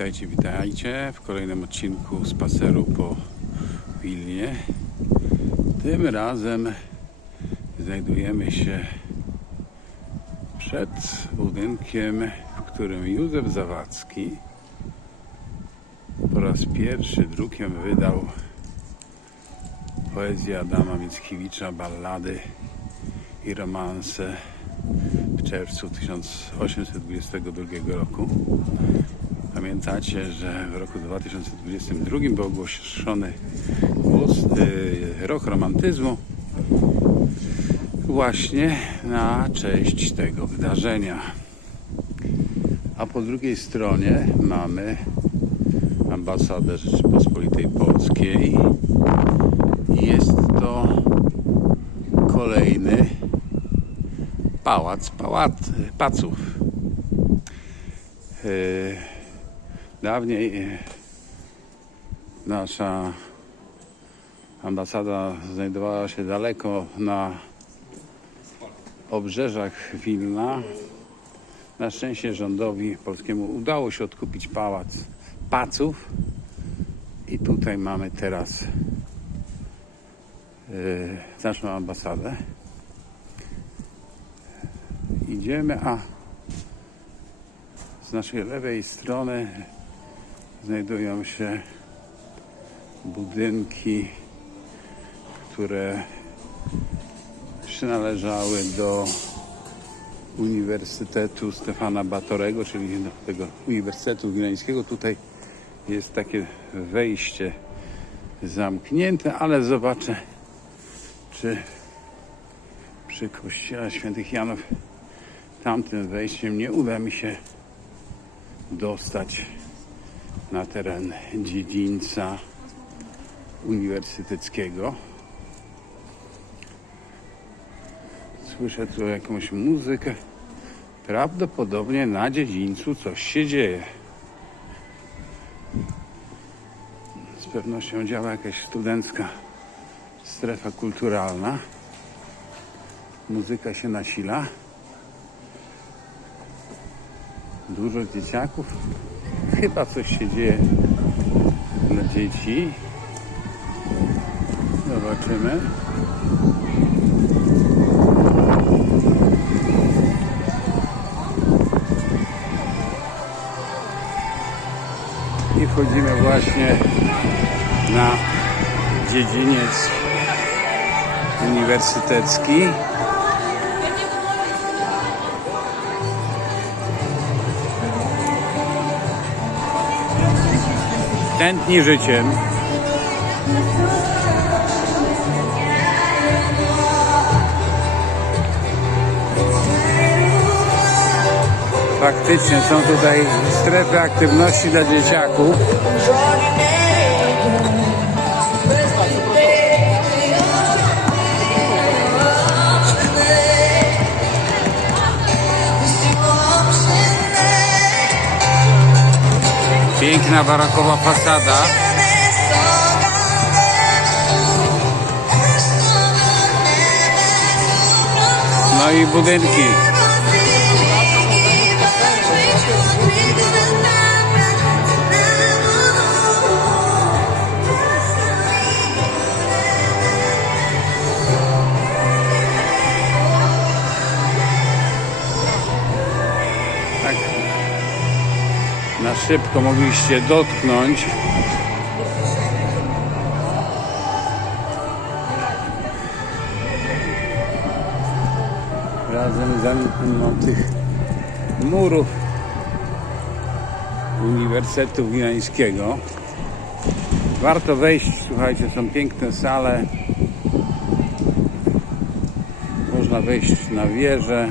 Witajcie, witajcie w kolejnym odcinku spaceru po Wilnie. Tym razem znajdujemy się przed budynkiem, w którym Józef Zawadzki po raz pierwszy drukiem wydał poezję Adama Mickiewicza, ballady i romanse w czerwcu 1822 roku. Pamiętacie, że w roku 2022 był ogłoszony głos, y, rok romantyzmu właśnie na cześć tego wydarzenia. A po drugiej stronie mamy ambasadę Rzeczypospolitej Polskiej. Jest to kolejny pałac, pałac, paców. Yy, Dawniej e, nasza ambasada znajdowała się daleko na obrzeżach Wilna. Na szczęście rządowi polskiemu udało się odkupić pałac Paców i tutaj mamy teraz yy, naszą ambasadę. Idziemy, a z naszej lewej strony znajdują się budynki, które przynależały do Uniwersytetu Stefana Batorego, czyli do tego Uniwersytetu Wileńskiego. Tutaj jest takie wejście zamknięte, ale zobaczę, czy przy kościele świętych Janów tamtym wejściem nie uda mi się dostać na teren dziedzińca uniwersyteckiego. Słyszę tu jakąś muzykę. Prawdopodobnie na dziedzińcu coś się dzieje. Z pewnością działa jakaś studencka strefa kulturalna. Muzyka się nasila. Dużo dzieciaków. Chyba coś się dzieje dla dzieci. Zobaczymy. I wchodzimy właśnie na dziedziniec uniwersytecki. Tętni życiem. Faktycznie są tutaj strefy aktywności dla dzieciaków. Piękna barokowa fasada. No i budynki. Szybko mogliście dotknąć. Razem z mimo tych murów Uniwersytetu Wileńskiego. Warto wejść, słuchajcie, są piękne sale. Można wejść na wieżę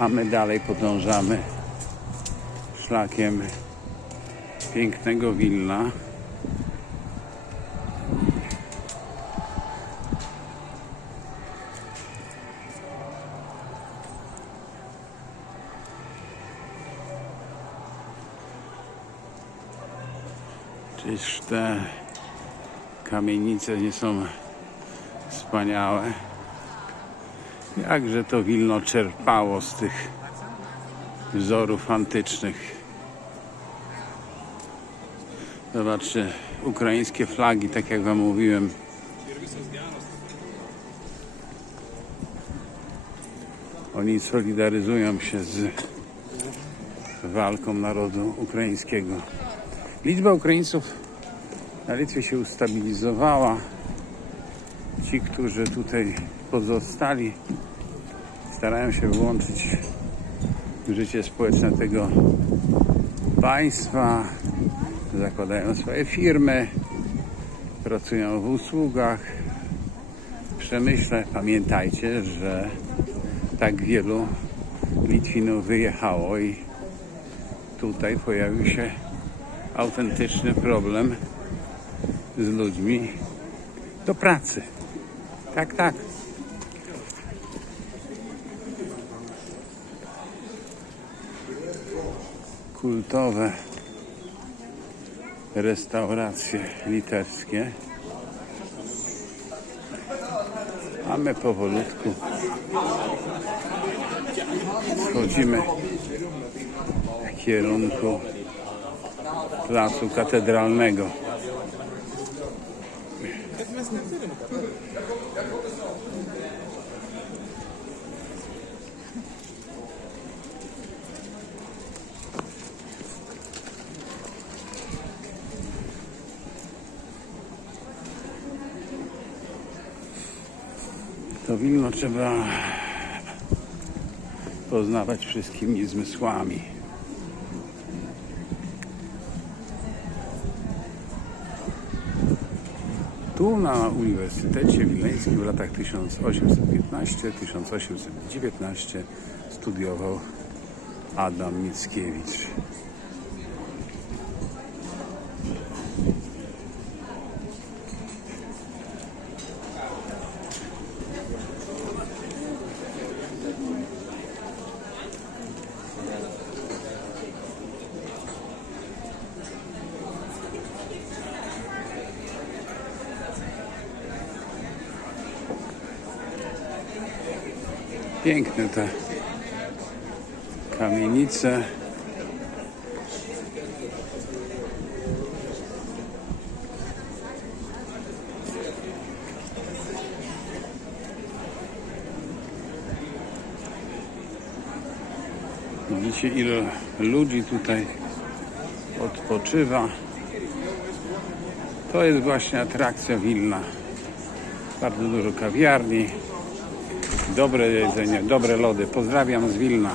a my dalej podążamy szlakiem pięknego Wilna. Czyż te kamienice nie są wspaniałe? Jakże to Wilno czerpało z tych wzorów antycznych. Zobaczcie, ukraińskie flagi, tak jak Wam mówiłem. Oni solidaryzują się z walką narodu ukraińskiego. Liczba Ukraińców na Litwie się ustabilizowała. Ci, którzy tutaj pozostali, starają się włączyć w życie społeczne tego państwa, zakładają swoje firmy, pracują w usługach, w przemyśle. Pamiętajcie, że tak wielu Litwinów wyjechało i tutaj pojawił się autentyczny problem z ludźmi do pracy. Tak, tak. Kultowe restauracje litewskie. A my powolutku schodzimy w kierunku placu katedralnego. To Wilno trzeba poznawać wszystkimi zmysłami. Tu na Uniwersytecie Wileńskim w latach 1815-1819 studiował Adam Mickiewicz. Piękne te kamienice. Widzicie ile ludzi tutaj odpoczywa. To jest właśnie atrakcja Wilna. Bardzo dużo kawiarni, dobre jedzenie, dobre lody. Pozdrawiam z Wilna.